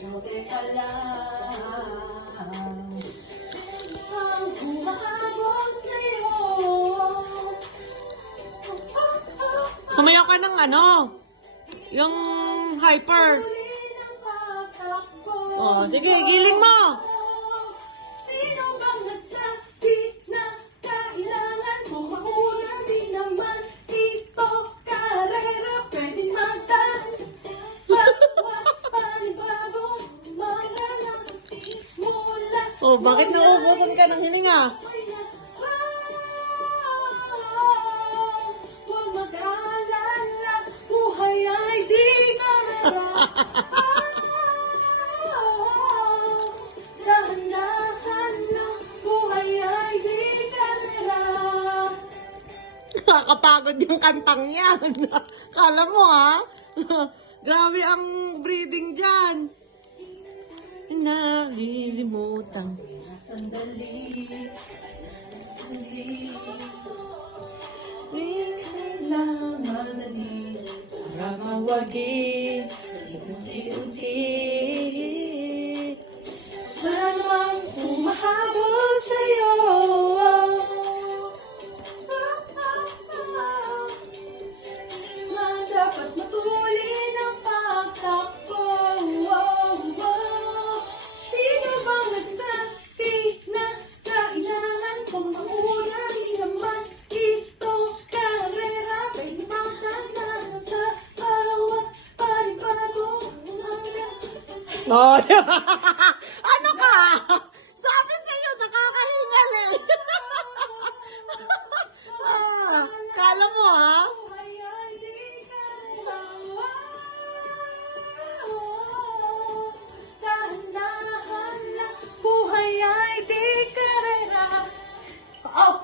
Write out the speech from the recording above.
Pero teka lang, ang humahabol sa'yo. Sumayaw ka ng ano? Yung hyper. Oh, sige, giling mo. Sino bang nagsabi na kailangan mo mauna? Di naman ito karera, pwedeng magdaan. Bawat panibagong mga nagsimula. Oh, bakit nauubusan ka ng hininga? Huwag mag-alala, buhay ay di karera. Dahan-dahan lang, buhay ay di karera. Nakakapagod yung kantang yan. Kala mo ha? Grabe ang breathing dyan. Nalilimutan. Sandali, sandali. Kailangan madali para mawagi. Unti-unti. Wala namang humahabol sa'yo. Dapat matulin ang pagtakbo. Sino bang nagsabi na kailangan kong mauna? Di naman ito karera, pwede magdaan sa bawat panibagong umaga. Oh, ano ka? Sabi sa'yo, nakakahingal. Kala mo ha? Buhay ay di karera. Dahan-dahan lang, buhay ay di karera. Oh!